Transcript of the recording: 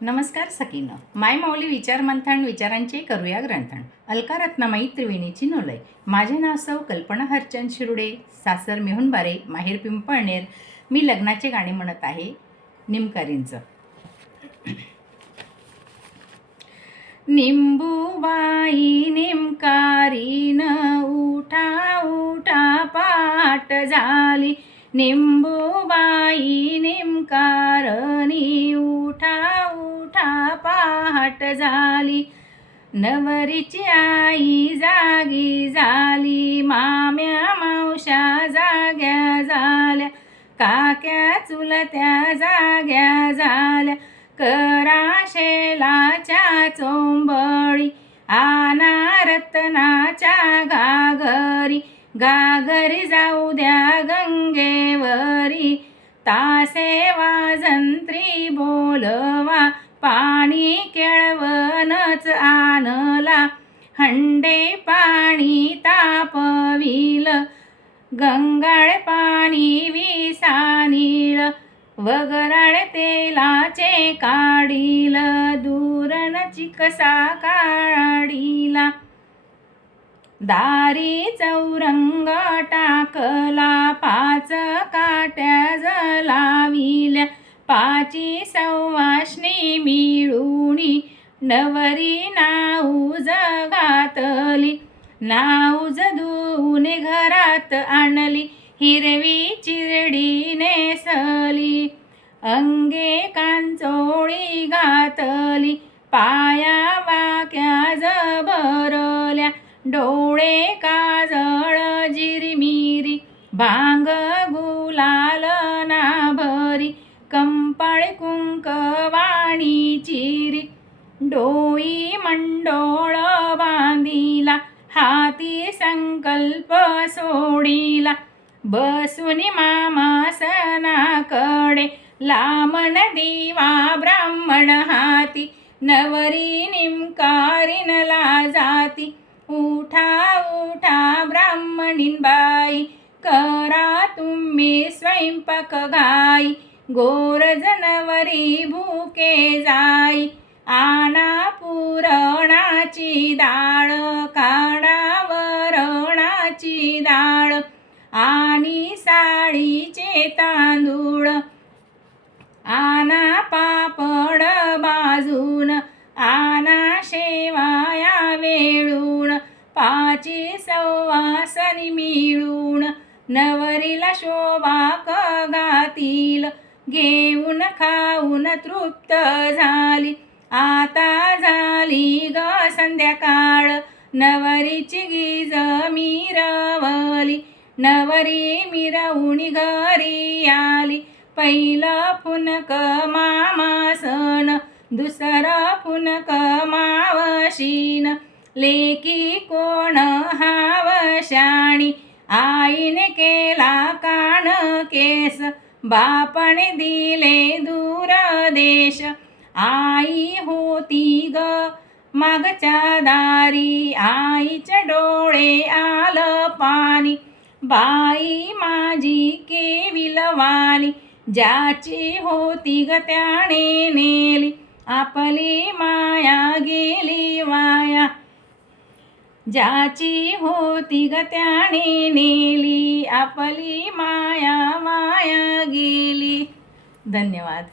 नमस्कार सकीनं. माय माऊली विचार मंथन विचारांचे करूया ग्रंथन. अलका रत्नामाई त्रिवेणीची नोलय. माझे नाव सौ कल्पना हरचंद शिरुडे, सासर मेहुणबारे, माहेर पिंपळनेर. मी लग्नाचे गाणे म्हणत आहे निमकरींचं. निंबूबाई निमकारीन उठा उठा पाट झाली. निंबूबाई निमकारणी उठा उठा पाट झाली. नवरीची आई जागी झाली, माम्या मावश्या जाग्या झाल्या, काक्या चुलत्या जाग्या झाल्या. कराशेलाच्या चोंबळी आना रत्नाच्या घागरी, घागरी जाऊ द्या गंगेवरी. तासे वाजंत्री बोलवा, पाणी केळवनच आणला. हंडे पाणी तापविल, गंगाळ पाणी विसानीळ. वगराळ तेलाचे काढील, दूरन चिकसा काढीला. दारी चौरंग टाकला, पाच काट्या जलाविल्या. पाची सवाष्णी मिळूनी, नवरी नाऊज घातली. नाऊज धुवून घरात आणली, हिरवी चिरडी नेसली. अंगे कांचोळी घातली, पाया वाक्या जबरल्या. डोळे काजळ जिरमिरी, भांग गुलाल नाभरी. कंपाळ कुंकवाणी चिरी, डोई मंडोळ बांधिला. हाती संकल्प सोडिला, बसुनी मामासनाकडे. लामण दिवा ब्राह्मण हाती, नवरी निमकारीनला जाती. उठा उठा ब्राह्मणीन बाई, करा तुम्ही स्वयंपाक घाई. गोर जनवरी भुके जाई, आना पुरणाची डाळ, काढा वरणाची डाळ. आणि साळीचे तांदूळ, आना पापड भाजून, आना शेवाया वेळून. पाची सवासनी मिळून, नवरीला शोभा घातील. घेऊन खाऊन तृप्त झाली, आता झाली ग संध्याकाळ. नवरीची गीज मिरवली, नवरी मिरवून घरी आली. पहिलं फुनक मामासन, दुसरं फुनक मावशीन. लेकी कोण हावशाणी, आईने केला कान केस. बापाने दिले दूर देश, आई होती ग मागच्या दारी. आईच्या डोळे आलं पाणी, बाई माझी केविलवाली. ज्याची होती ग त्याने नेली, आपली माया गेली वाया. ज्याची होती ग त्याने नेली, आपली माया वाया गेली. धन्यवाद.